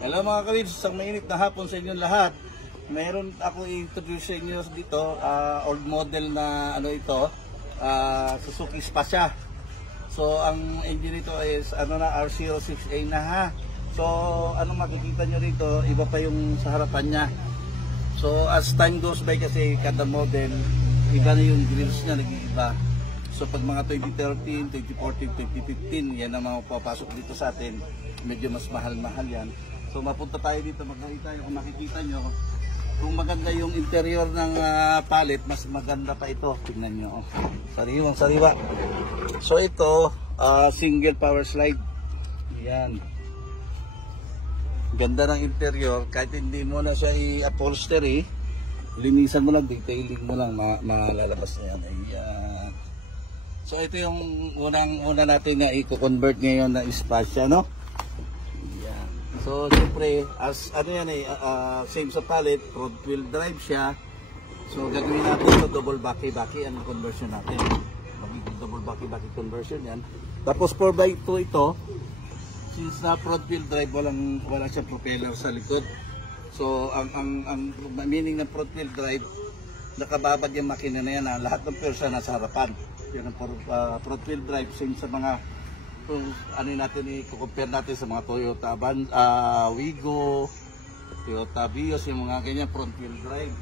Hello mga kalibs, isang mainit na hapon sa inyong lahat. Mayroon ako i-introduce sa inyo dito, old model na ano ito, Suzuki Spasha. So ang engine nito is R06A na ha. So anong makikita nyo rito, iba pa yung sa harapan niya. So as time goes by kasi kada model, iba na yung grills na nag-iiba. So pag mga 2013, 2014, 2015, yan ang mga papasok dito sa atin. Medyo mas mahal-mahal yan. So mapunta tayo dito, makikita nyo kung maganda yung interior ng pallet, mas maganda pa ito. Tingnan nyo, sariwang sariwa. So ito, single power slide. Yan. Ganda ng interior, kahit hindi mo na siya i-upholstery, linisan mo lang, detailing mo lang, malalabas na yan. Ayan. So ito yung unang-una natin na i-convert ngayon na Spasha, no? So, siyempre, as ano yan same sa pallet, front wheel drive siya. So, gagawin natin ito, double baki-baki ang conversion natin. Magiging double baki-baki conversion yan. Tapos 4x2 ito, since na front wheel drive, wala siyang propeller sa likod. So, ang meaning ng front wheel drive, nakababad yung makina na yan, lahat ng pwersa nasa harapan. Yan ang front wheel drive, same sa mga kung ano natin i-compare natin sa mga Toyota Wigo, Toyota Vios, yung mga ganyan front wheel drive.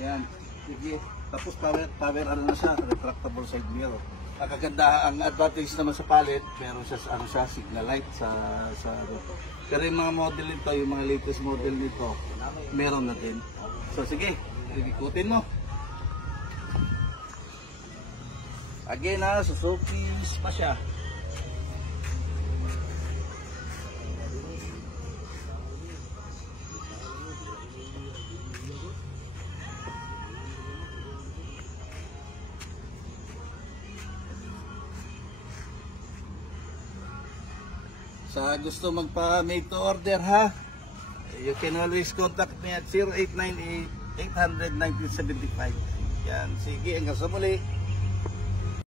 Ayan. Sige. Tapos power ano na siya, retractable side mirror. Ang advantage naman sa pallet, meron siya signal light sa pero yung mga model nito, yung mga latest model nito, meron na din. So sige, ikutin mo. Again Suzuki Spasha. Sa gusto magpa-made to order ha, you can always contact me at 0898-800-1975. Yan, sige, hanggang sa muli.